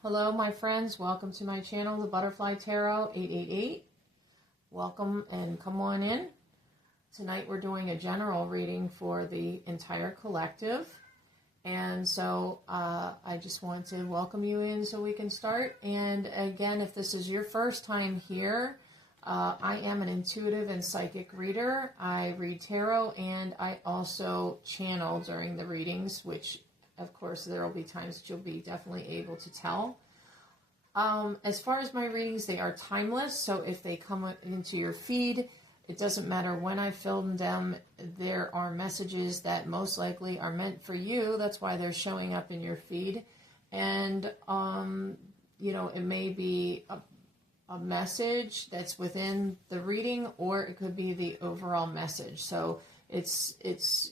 Hello, my friends. Welcome to my channel, The Butterfly Tarot 888. Welcome and come on in. Tonight we're doing a general reading for the entire collective. And so I just want to welcome you in so we can start. And again, if this is your first time here, I am an intuitive and psychic reader. I read tarot and I also channel during the readings, which of course, there will be times that you'll be definitely able to tell. As far as my readings, they are timeless. So if they come into your feed, it doesn't matter when I filmed them. There are messages that most likely are meant for you. That's why they're showing up in your feed. And, it may be a message that's within the reading, or it could be the overall message. So it's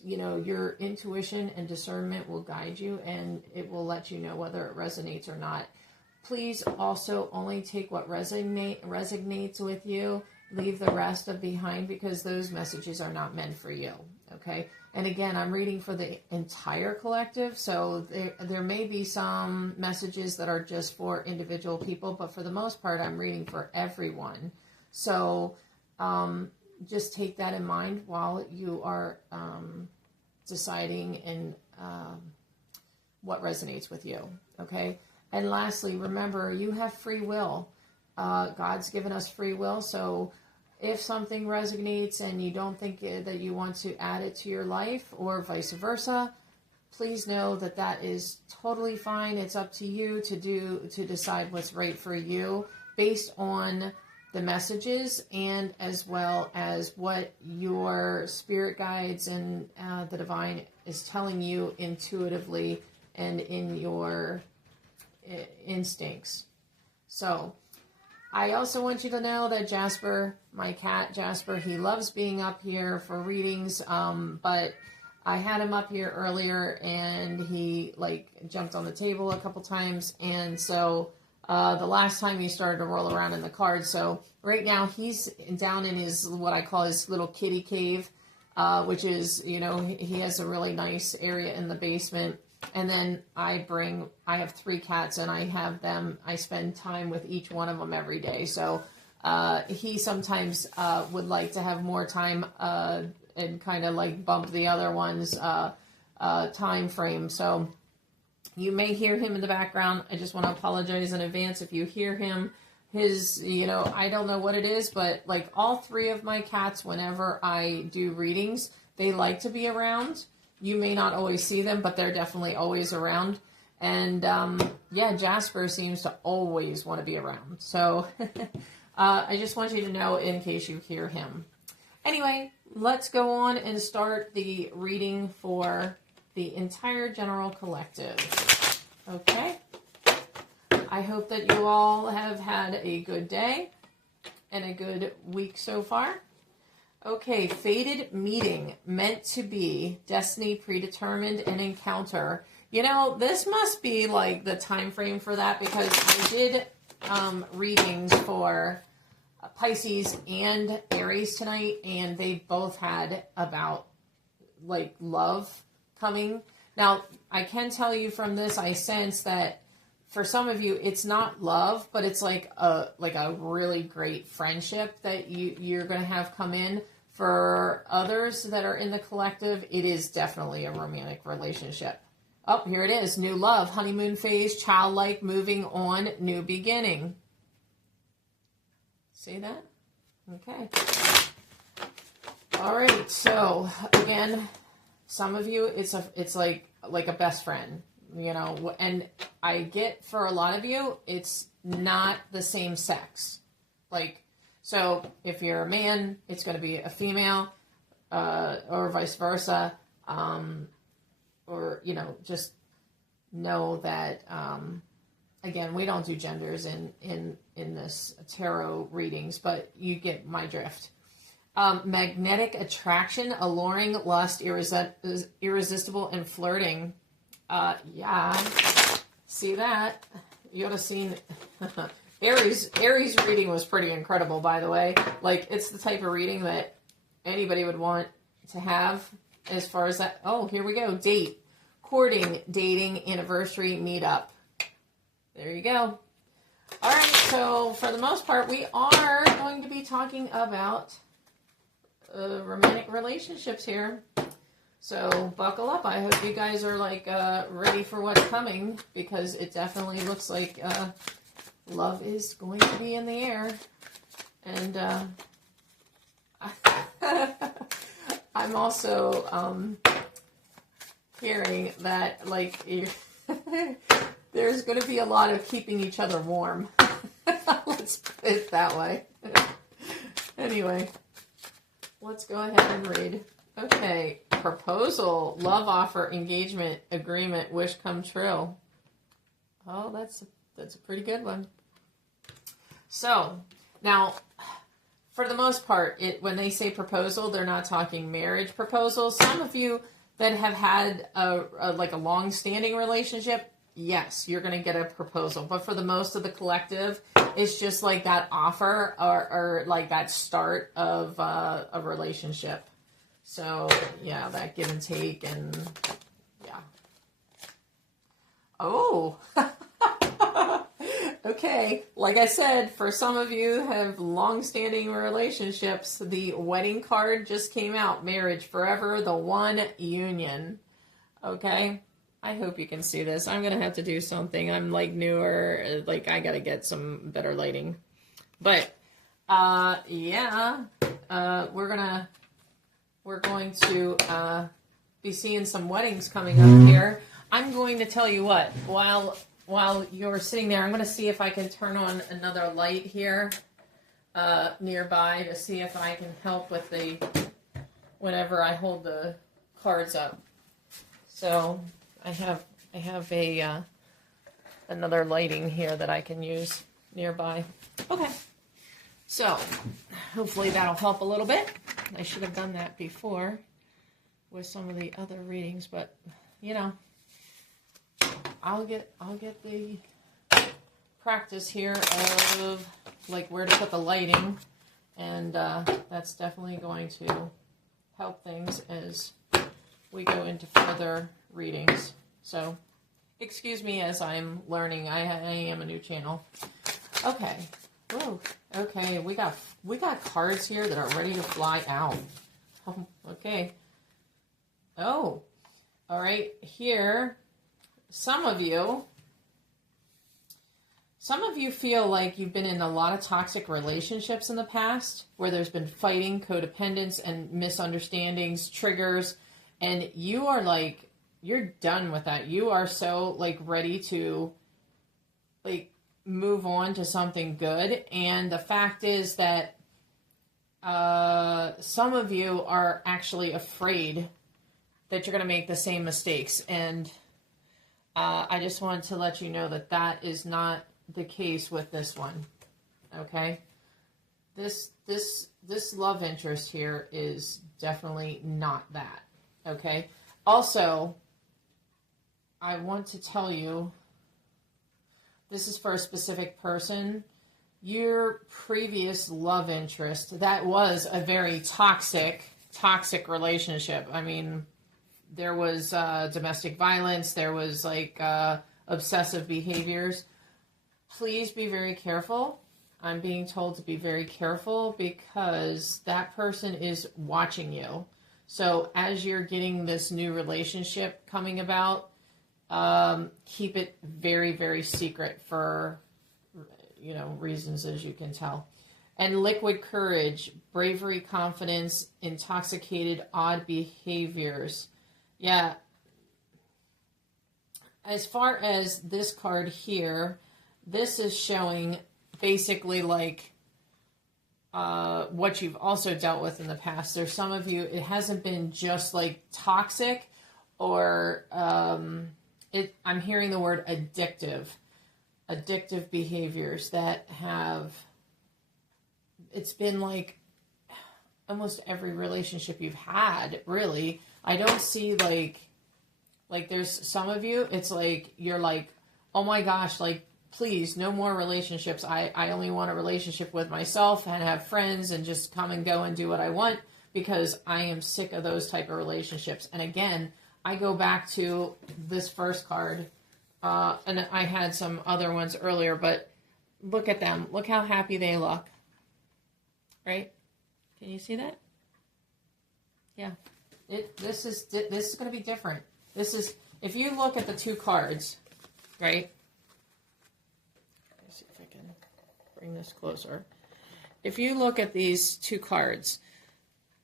your intuition and discernment will guide you, and it will let you know whether it resonates or not. Please also only take what resonates with you. Leave the rest behind, because those messages are not meant for you. Okay. And again, I'm reading for the entire collective, so there may be some messages that are just for individual people, but for the most part, I'm reading for everyone. So, just take that in mind while you are deciding and what resonates with you, okay? And lastly, remember, you have free will. God's given us free will, so if something resonates and you don't think that you want to add it to your life, or vice versa, please know that that is totally fine. It's up to you to decide what's right for you based on the messages, and as well as what your spirit guides and the divine is telling you intuitively and in your instincts. So I also want you to know that Jasper, my cat Jasper, he loves being up here for readings, but I had him up here earlier and he jumped on the table a couple times, and so the last time he started to roll around in the cards. So right now he's down in his, what I call his little kitty cave, which is, he has a really nice area in the basement. And then I have 3 cats, and I spend time with each one of them every day. So he sometimes would like to have more time and kind of bump the other one's time frame. So you may hear him in the background. I just want to apologize in advance if you hear him. I don't know what it is, but all 3 of my cats, whenever I do readings, they like to be around. You may not always see them, but they're definitely always around. And Jasper seems to always want to be around. So I just want you to know in case you hear him. Anyway, let's go on and start the reading for the entire general collective. Okay? I hope that you all have had a good day and a good week so far. Okay, fated meeting, meant to be, destiny predetermined, and encounter. This must be the time frame for that, because I did readings for Pisces and Aries tonight, and they both had about love coming. Now, I can tell you from this, I sense that for some of you, it's not love, but it's a really great friendship that you're going to have come in. For others that are in the collective, it is definitely a romantic relationship. Oh, here it is. New love, honeymoon phase, childlike, moving on, new beginning. See that? Okay. All right. So again, some of you, it's like a best friend, and I get for a lot of you, it's not the same sex. So if you're a man, it's going to be a female, or vice versa. Just know that, again, we don't do genders in this tarot readings, but you get my drift. Magnetic attraction, alluring, lust, irresistible, and flirting. See that? You would have seen... Aries reading was pretty incredible, by the way. It's the type of reading that anybody would want to have as far as that. Oh, here we go. Date. Courting, dating, anniversary, meetup. There you go. All right, so for the most part, we are going to be talking about romantic relationships here. So buckle up. I hope you guys are like ready for what's coming, because it definitely looks like love is going to be in the air. And I'm also hearing that like there's going to be a lot of keeping each other warm. Let's put it that way. Anyway, let's go ahead and read. Okay, proposal, love offer, engagement, agreement, wish come true. Oh, that's a pretty good one. So, now, for the most part, when they say proposal, they're not talking marriage proposal. Some of you that have had a long-standing relationship, yes, you're going to get a proposal. But for the most of the collective, it's just like that offer or like that start of a relationship. So, yeah, that give and take and, yeah. Oh, okay. Like I said, for some of you have long-standing relationships, the wedding card just came out. Marriage forever, the one union. Okay. I hope you can see this. I'm going to have to do something. I'm like newer. Like I got to get some better lighting. But, yeah, we're going to be seeing some weddings coming up here. I'm going to tell you what, while you're sitting there, I'm going to see if I can turn on another light here nearby to see if I can help with whenever I hold the cards up. So I have another lighting here that I can use nearby. Okay. So hopefully that'll help a little bit. I should have done that before with some of the other readings, but you know, I'll get the practice here of like where to put the lighting, and that's definitely going to help things as we go into further readings. So excuse me as I'm learning. I am a new channel. Okay. Whoa. Okay, we got cards here that are ready to fly out. Oh, okay. Oh, all right. Here, some of you feel like you've been in a lot of toxic relationships in the past, where there's been fighting, codependence, and misunderstandings, triggers, and you are like, you're done with that. You are so like ready to like move on to something good. And the fact is that some of you are actually afraid that you're going to make the same mistakes. And I just wanted to let you know that that is not the case with this one. Okay? This love interest here is definitely not that. Okay? Also, I want to tell you, this is for a specific person. Your previous love interest, that was a very toxic relationship. I mean, there was domestic violence. There was like obsessive behaviors. Please be very careful. I'm being told to be very careful because that person is watching you. So as you're getting this new relationship coming about, keep it very, very secret for, you know, reasons as you can tell. And liquid courage, bravery, confidence, intoxicated, odd behaviors. Yeah. As far as this card here, this is showing basically like what you've also dealt with in the past. There's some of you, it hasn't been just like toxic or I'm hearing the word addictive behaviors that have, it's been like almost every relationship you've had, really. I don't see like there's some of you, it's like, you're like, oh my gosh, like, please, no more relationships. I only want a relationship with myself and have friends and just come and go and do what I want, because I am sick of those type of relationships. And again, I go back to this first card, and I had some other ones earlier, but look at them. Look how happy they look. Right? Can you see that? Yeah. This is going to be different. This is, if you look at the two cards, right? Let's see if I can bring this closer. If you look at these two cards,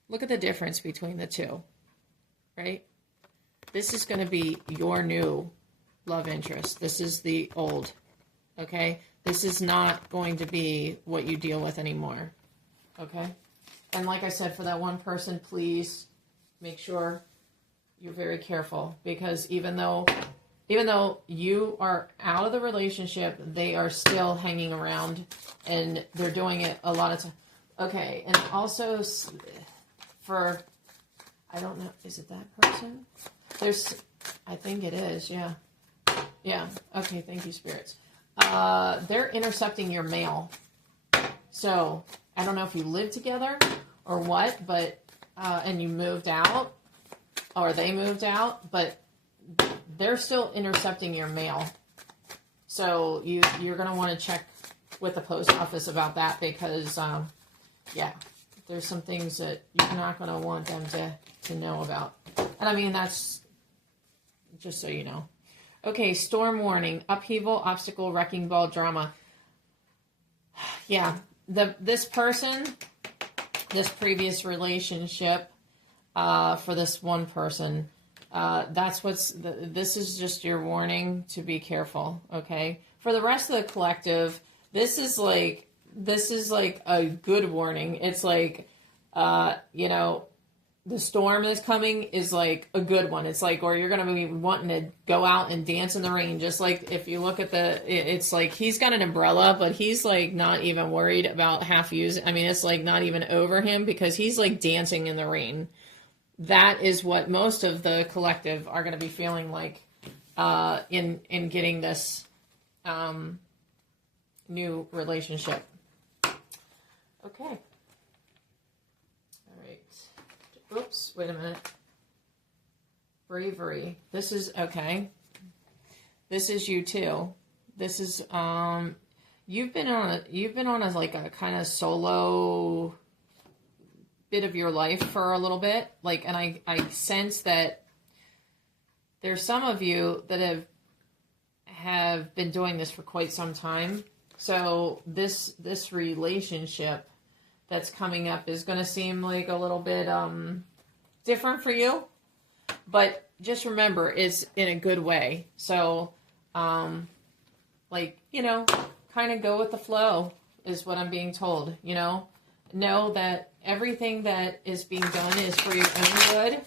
look at the difference between the two, right? This is going to be your new love interest. This is the old, okay? This is not going to be what you deal with anymore, okay? And like I said, for that one person, please make sure you're very careful, because even though you are out of the relationship, they are still hanging around, and they're doing it a lot of times. Okay, and also for, I don't know, is it that person? I think it is, yeah. Yeah, okay, thank you, spirits. They're intercepting your mail. So, I don't know if you live together or what, but, and you moved out, or they moved out, but they're still intercepting your mail. So, you're going to want to check with the post office about that, because, yeah, there's some things that you're not going to want them to know about. And I mean, that's just so you know. Okay, storm warning, upheaval, obstacle, wrecking ball, drama. Yeah, this person, this previous relationship, for this one person, this is just your warning to be careful, okay? For the rest of the collective, this is like a good warning. It's like, the storm that's coming is like a good one. It's like, or you're going to be wanting to go out and dance in the rain. Just like if you look at it's like he's got an umbrella, but he's like not even worried about half using. I mean, it's like not even over him, because he's like dancing in the rain. That is what most of the collective are going to be feeling like in getting this new relationship. Okay. Oops, wait a minute. Bravery. This is, okay. This is you too. This is, you've been on a like a kind of solo bit of your life for a little bit. Like, and I sense that there's some of you that have been doing this for quite some time. So this relationship that's coming up is going to seem like a little bit different for you, but just remember, it's in a good way. So, like, kind of go with the flow is what I'm being told. Know that everything that is being done is for your own good,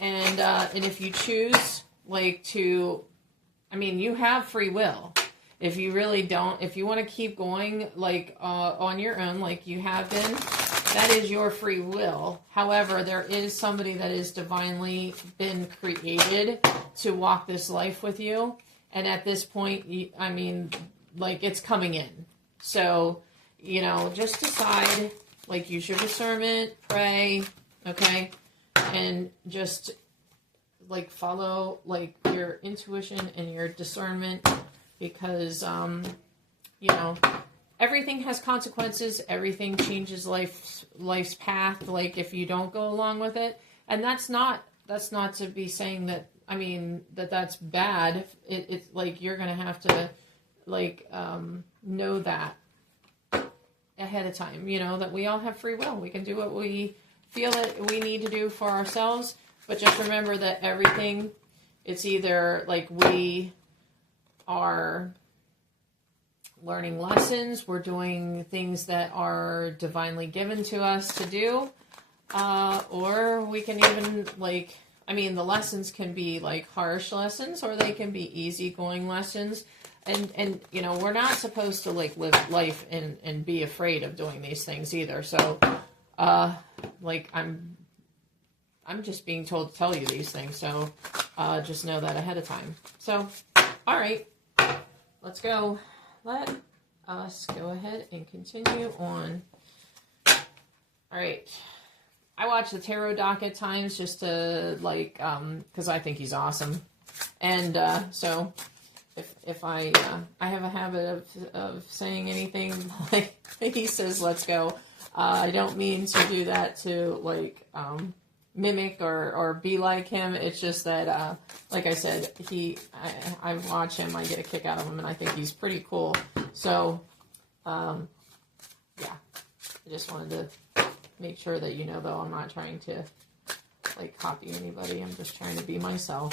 and if you choose, like, to, I mean, you have free will. If you really don't, if you want to keep going, like, on your own, like you have been, that is your free will. However, there is somebody that is divinely been created to walk this life with you. And at this point, I mean, like, it's coming in. So, just decide, like, use your discernment, pray, okay? And just, like, follow, like, your intuition and your discernment. Because, everything has consequences. Everything changes life's path. Like, if you don't go along with it, and that's not to be saying that. I mean that's bad. It's like you're gonna have to, like, know that ahead of time. That we all have free will. We can do what we feel that we need to do for ourselves. But just remember that everything, it's either like we are learning lessons, we're doing things that are divinely given to us to do, or we can even, like, I mean, the lessons can be like harsh lessons, or they can be easygoing lessons, and we're not supposed to, like, live life and be afraid of doing these things either. So like, I'm just being told to tell you these things, so just know that ahead of time. So, all right. Let's go. Let us go ahead and continue on. All right. I watch the tarot doc at times just to, like, because I think he's awesome. And so if I have a habit of saying anything like he says, let's go. I don't mean to do that to like mimic or be like him. It's just that, like I said, I watch him, I get a kick out of him, and I think he's pretty cool. So, yeah, I just wanted to make sure that you know, though, I'm not trying to like copy anybody. I'm just trying to be myself.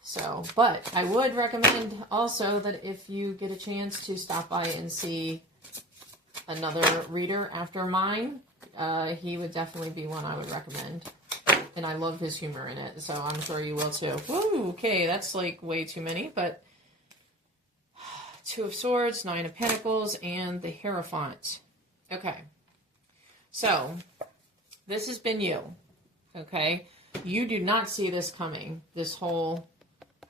So, but I would recommend also that if you get a chance to stop by and see another reader after mine, he would definitely be one I would recommend. And I love his humor in it, so I'm sure you will too. Woo, okay, that's like way too many, but Two of Swords, Nine of Pentacles, and the Hierophant. Okay, so this has been you, okay? You do not see this coming, this whole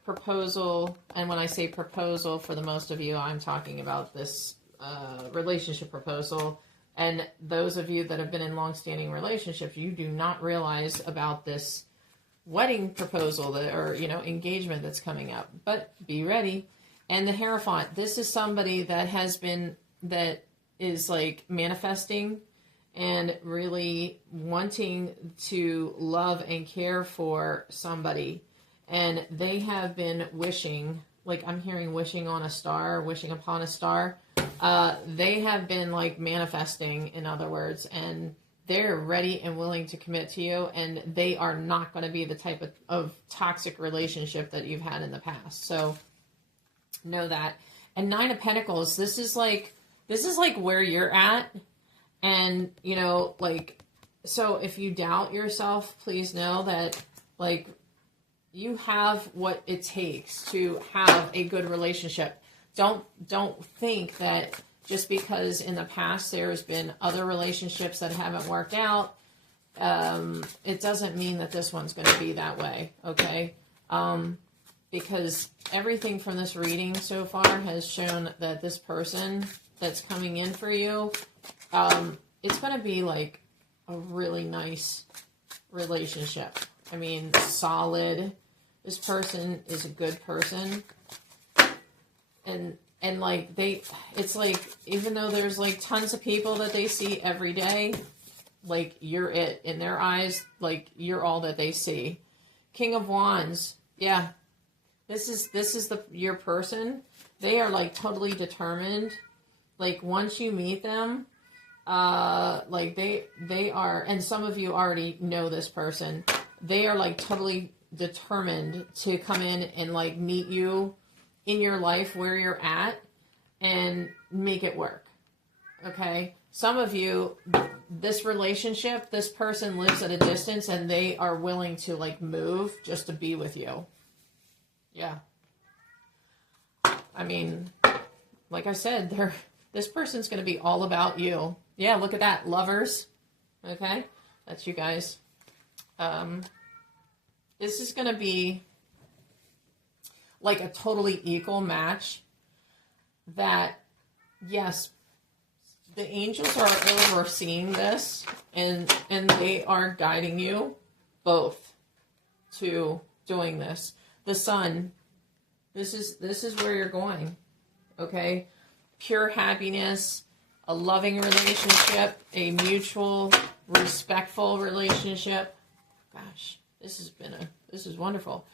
proposal. And when I say proposal, for the most of you, I'm talking about this relationship proposal. And those of you that have been in long-standing relationships, you do not realize about this wedding proposal or engagement that's coming up. But be ready. And the Hierophant, this is somebody that is like manifesting and really wanting to love and care for somebody. And they have been wishing, like I'm hearing wishing on a star, wishing upon a star. They have been like manifesting, in other words, and they're ready and willing to commit to you. And they are not going to be the type of toxic relationship that you've had in the past. So know that. And Nine of Pentacles, this is like where you're at. And, so if you doubt yourself, please know that like you have what it takes to have a good relationship. Don't think that just because in the past there's been other relationships that haven't worked out, it doesn't mean that this one's going to be that way, okay? Because everything from this reading so far has shown that this person that's coming in for you, it's going to be like a really nice relationship. I mean, solid. This person is a good person. And like it's like, even though there's like tons of people that they see every day, like you're it in their eyes, like you're all that they see. King of Wands. Yeah. This is your person. They are like totally determined. Like once you meet them, like they are, and some of you already know this person. They are like totally determined to come in and like meet you in your life where you're at and make it work. Okay? Some of you, this relationship, this person lives at a distance and they are willing to like move just to be with you. Yeah. I mean, like I said, this person's going to be all about you. Yeah, look at that. Lovers. Okay? That's you guys. This is going to be like a totally equal match that, yes, the angels are overseeing this and they are guiding you both to doing this. The Sun, this is where you're going, okay? Pure happiness, a loving relationship, a mutual, respectful relationship. Gosh, this is wonderful.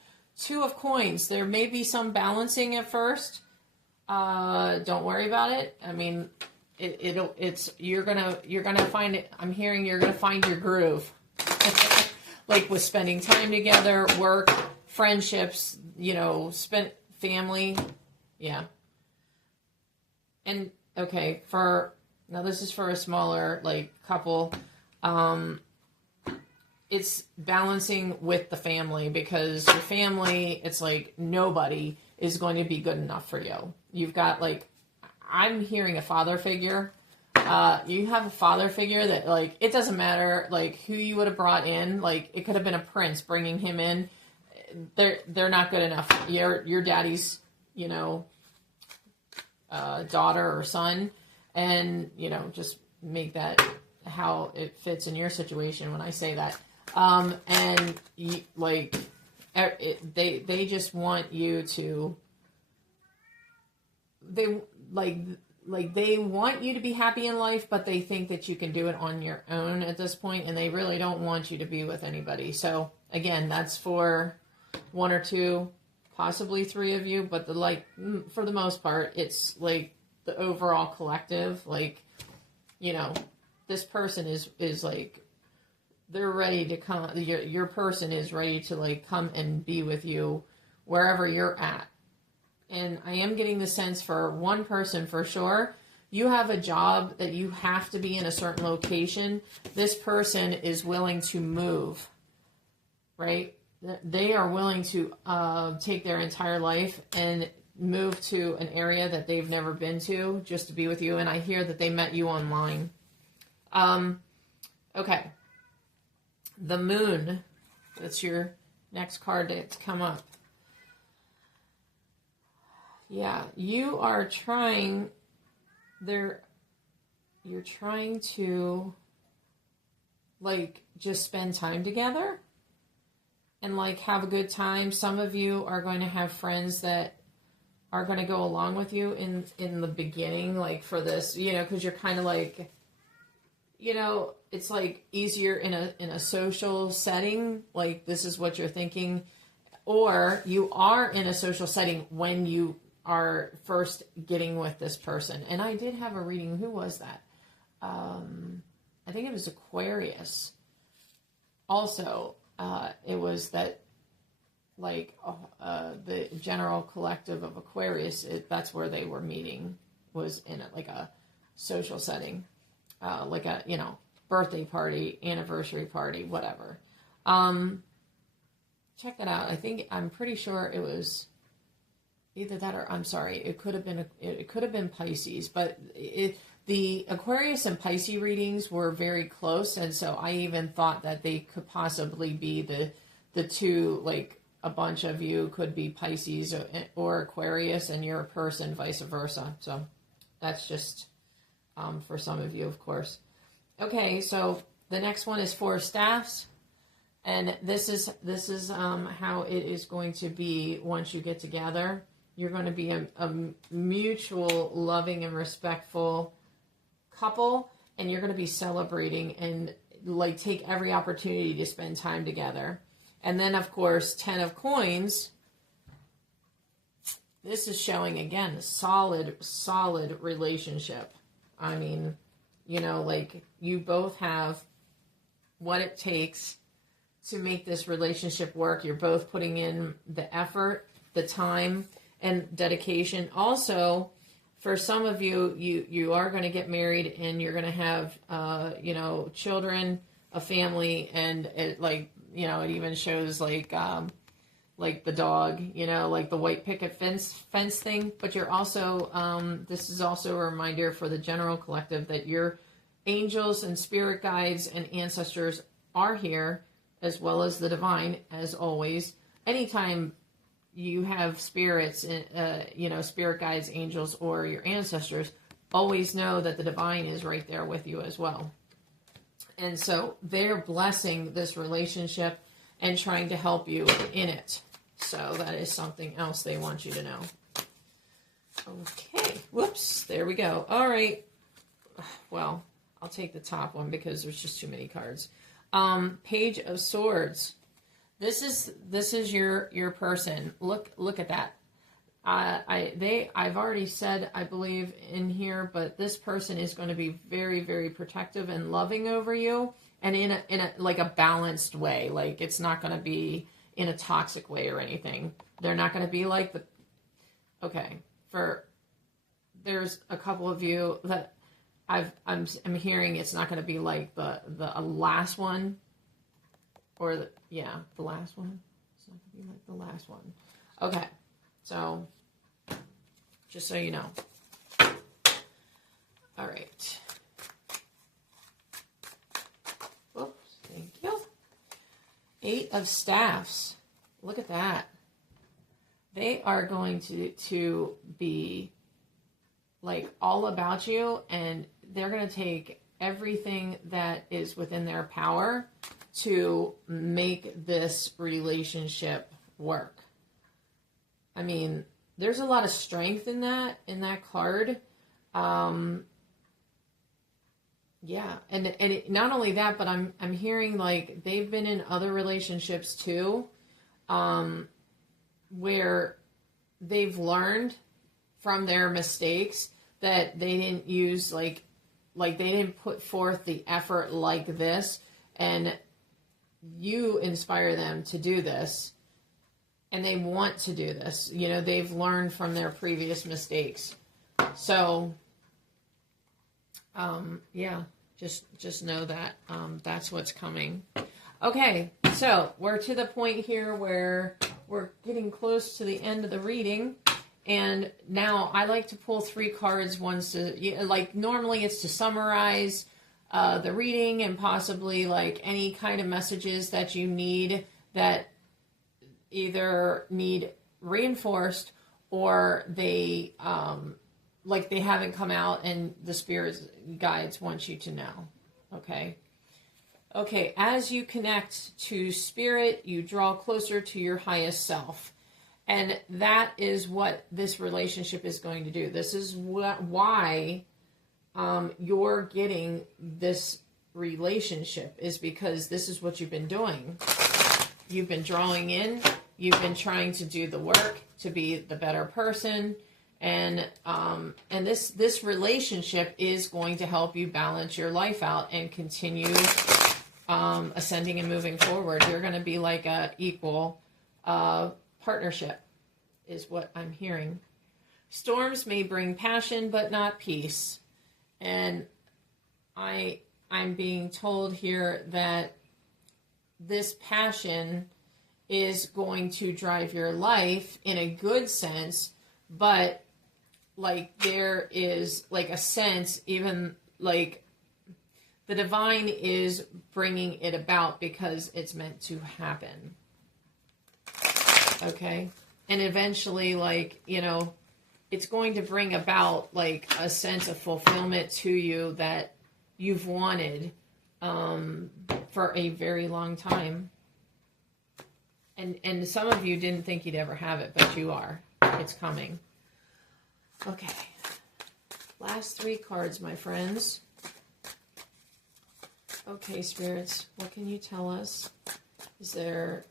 Two of Coins. There may be some balancing at first. Don't worry about it. I mean, you're gonna find it. I'm hearing you're gonna find your groove, like with spending time together, work, friendships. Spent family, yeah. And okay, now this is for a smaller like couple. It's balancing with the family, because your family, it's like nobody is going to be good enough for you. You've got like, I'm hearing a father figure. You have a father figure that like, it doesn't matter like who you would have brought in. Like it could have been a prince bringing him in. They're not good enough. Your daddy's, daughter or son, and just make that how it fits in your situation when I say that. And they just want you to, they they want you to be happy in life, but they think that you can do it on your own at this point, and they really don't want you to be with anybody. So again, that's for one or two, possibly three of you, but for the most part, it's like the overall collective, like, you know, this person is like, they're ready to come, your person is ready to like come and be with you wherever you're at. And I am getting the sense for one person for sure, you have a job that you have to be in a certain location. This person is willing to move, right? They are willing to take their entire life and move to an area that they've never been to just to be with you. And I hear that they met you online. Okay. The Moon. That's your next card to come up. Yeah, you are trying, you're trying to, like, just spend time together and, like, have a good time. Some of you are going to have friends that are going to go along with you in the beginning, like, for this, you know, because you're kind of like, you know, it's, like, easier in a social setting, like, this is what you're thinking, or you are in a social setting when you are first getting with this person. And I did have a reading. Who was that? I think it was Aquarius. Also, it was that, like, the general collective of Aquarius, that's where they were meeting, was in like a social setting, like a, you know, birthday party, anniversary party, whatever. Check that out. I'm pretty sure it was either that, or I'm sorry, it could have been Pisces, but the Aquarius and Pisces readings were very close, and so I even thought that they could possibly be the two, like, a bunch of you could be Pisces or Aquarius, and your person vice versa. So that's just for some of you, of course. Okay, so the next one is Four of Staffs. And this is how it is going to be once you get together. You're going to be a mutual, loving, and respectful couple, and you're going to be celebrating and, like, take every opportunity to spend time together. And then, of course, 10 of Coins. This is showing, again, a solid relationship. I mean, you know, like, you both have what it takes to make this relationship work. You're both putting in the effort, the time, and dedication. Also, for some of you, you are going to get married, and you're going to have, you know, children, a family, and it, like, you know, it even shows like the dog, you know, like the white picket fence thing. But you're also, this is also a reminder for the general collective that your angels and spirit guides and ancestors are here, as well as the divine, as always. Anytime you have spirits, you know, spirit guides, angels, or your ancestors, always know that the divine is right there with you as well. And so they're blessing this relationship and trying to help you in it. So that is something else they want you to know. Okay. Whoops. There we go. All right. Well, I'll take the top one because there's just too many cards. Page of Swords. This is your person. Look at that. I've already said, I believe, in here, but this person is going to be very, very protective and loving over you, and in a like a balanced way. Like, it's not going to be in a toxic way or anything. They're not going to be like the. Okay, there's a couple of you that I'm hearing it's not going to be like the last one, or the last one. It's not going to be like the last one. Okay, so just so you know. All right. Whoops, thank you. 8 of Staffs. Look at that. They are going to be like all about you, and they're going to take everything that is within their power to make this relationship work. I mean, there's a lot of strength in that card. Yeah, and not only that, but I'm hearing like they've been in other relationships too, where they've learned from their mistakes that they didn't use like they didn't put forth the effort like this, and you inspire them to do this, and they want to do this. You know, they've learned from their previous mistakes. So, yeah, just know that that's what's coming. Okay, so we're to the point here where we're getting close to the end of the reading. And now I like to pull 3 cards. One's to, like, normally it's to summarize the reading and possibly like any kind of messages that you need that either need reinforced or they like they haven't come out and the spirit guides want you to know. Okay, as you connect to spirit, you draw closer to your highest self. And that is what this relationship is going to do. This is why you're getting this relationship, is because this is what you've been doing. You've been drawing in. You've been trying to do the work to be the better person. And this relationship is going to help you balance your life out and continue ascending and moving forward. You're going to be like a equal partnership, is what I'm hearing. Storms may bring passion, but not peace. And I'm being told here that this passion is going to drive your life in a good sense, but like there is like a sense, even like the divine is bringing it about because it's meant to happen. Okay. And eventually, like, you know, it's going to bring about like a sense of fulfillment to you that you've wanted for a very long time. And some of you didn't think you'd ever have it, but you are. It's coming. Okay. Last 3 cards, my friends. Okay, spirits, what can you tell us? Is there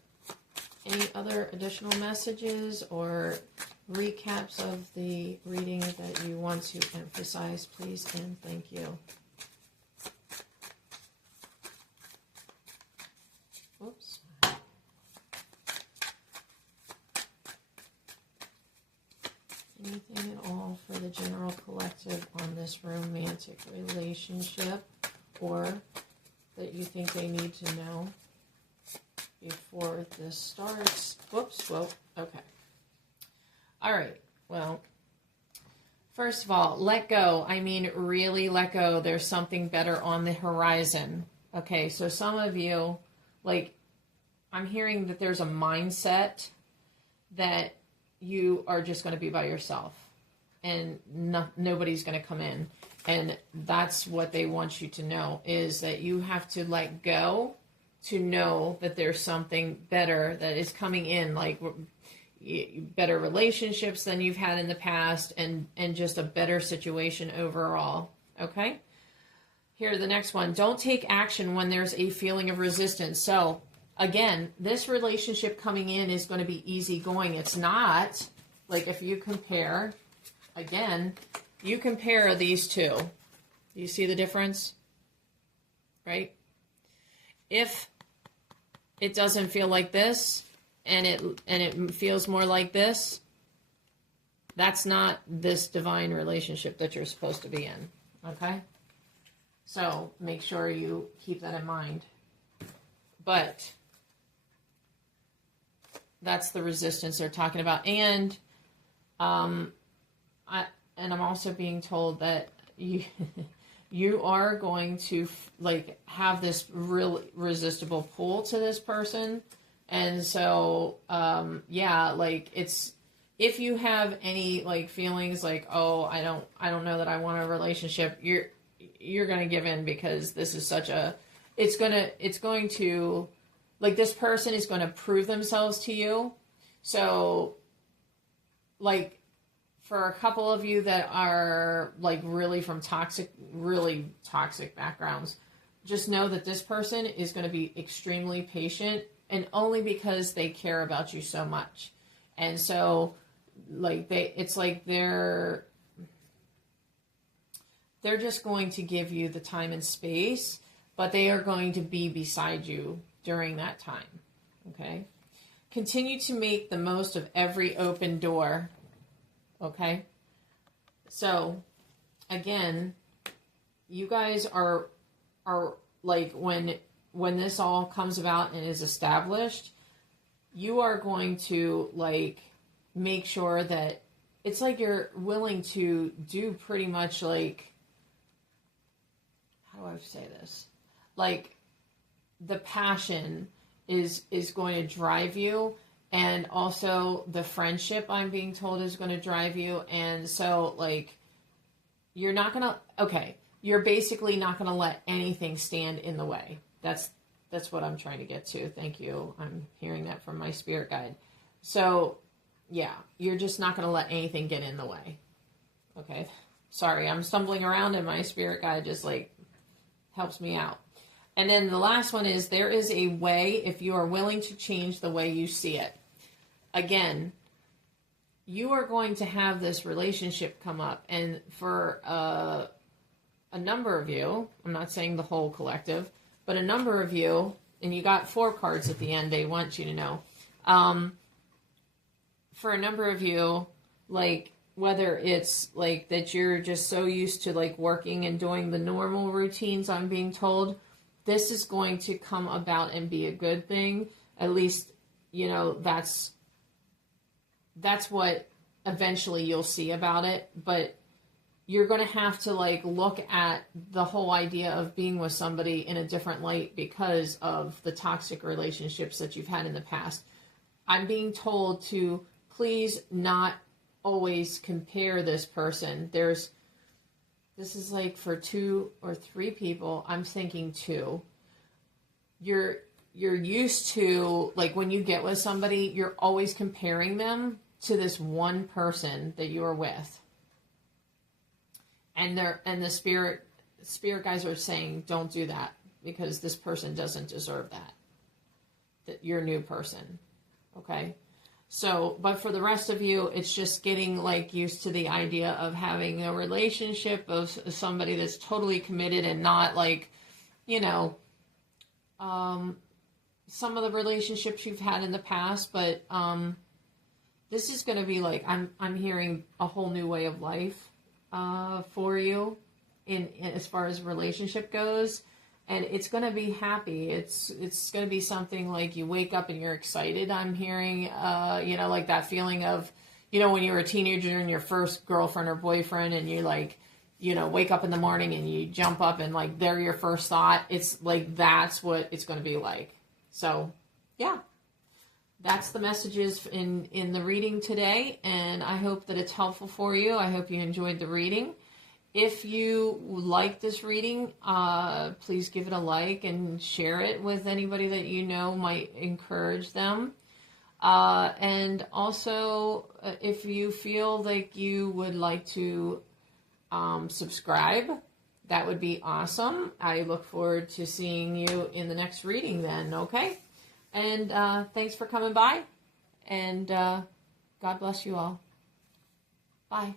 any other additional messages or recaps of the reading that you want to emphasize, please, and thank you. Oops. Anything at all for the general collective on this romantic relationship, or that you think they need to know before this starts? Whoops, whoa, okay. All right, well, first of all, let go. I mean, really let go. There's something better on the horizon. Okay, so some of you, like, I'm hearing that there's a mindset that you are just going to be by yourself and nobody's going to come in. And that's what they want you to know, is that you have to let go to know that there's something better that is coming in, like better relationships than you've had in the past, and just a better situation overall. Okay? Here, the next one. Don't take action when there's a feeling of resistance. So, again, this relationship coming in is going to be easygoing. It's not, like, if you compare, again, you compare these two. Do you see the difference? Right? If it doesn't feel like this, and it feels more like this, that's not this divine relationship that you're supposed to be in. Okay? So make sure you keep that in mind. But that's the resistance they're talking about. And I'm also being told that you are going to like have this real resistible pull to this person. And so, yeah, like it's, if you have any like feelings like, oh, I don't know that I want a relationship, you're going to give in, because this is such a, it's going to, like, this person is going to prove themselves to you. So, like, for a couple of you that are, like, really toxic backgrounds, just know that this person is going to be extremely patient, and only because they care about you so much. And so, like, it's like they're just going to give you the time and space, but they are going to be beside you during that time. Okay? Continue to make the most of every open door. Okay? So, again, you guys are like, when this all comes about and is established, you are going to, like, make sure that it's like you're willing to do pretty much, like, how do I say this? Like, the passion is going to drive you, and also the friendship, I'm being told, is going to drive you. And so, like, you're basically not going to let anything stand in the way. That's what I'm trying to get to. Thank you. I'm hearing that from my spirit guide. So, yeah, you're just not going to let anything get in the way. Okay? Sorry, I'm stumbling around, and my spirit guide just, like, helps me out. And then the last one is, there is a way if you are willing to change the way you see it. Again, you are going to have this relationship come up, and for a number of you, I'm not saying the whole collective, but a number of you, and you got 4 cards at the end, they want you to know. For a number of you, like, whether it's like that you're just so used to, like, working and doing the normal routines, I'm being told, this is going to come about and be a good thing. At least, you know, that's what eventually you'll see about it. But you're going to have to, like, look at the whole idea of being with somebody in a different light because of the toxic relationships that you've had in the past. I'm being told to please not always compare this person. This is like for 2 or 3 people. I'm thinking 2. You're used to, like, when you get with somebody, you're always comparing them to this one person that you are with. And the spirit guys are saying, don't do that, because this person doesn't deserve that your new person. Okay? So, but for the rest of you, it's just getting, like, used to the idea of having a relationship of somebody that's totally committed, and not, like, you know, some of the relationships you've had in the past. But this is going to be, like, I'm hearing a whole new way of life for you in as far as relationship goes. And it's going to be happy. It's going to be something like you wake up and you're excited. I'm hearing, you know, like that feeling of, you know, when you were a teenager and your first girlfriend or boyfriend, and you, like, you know, wake up in the morning and you jump up and, like, they're your first thought. It's like, that's what it's going to be like. So, yeah, that's the messages in the reading today. And I hope that it's helpful for you. I hope you enjoyed the reading. If you like this reading, please give it a like and share it with anybody that you know might encourage them. And also, if you feel like you would like to subscribe, that would be awesome. I look forward to seeing you in the next reading then, okay? And thanks for coming by, and God bless you all. Bye.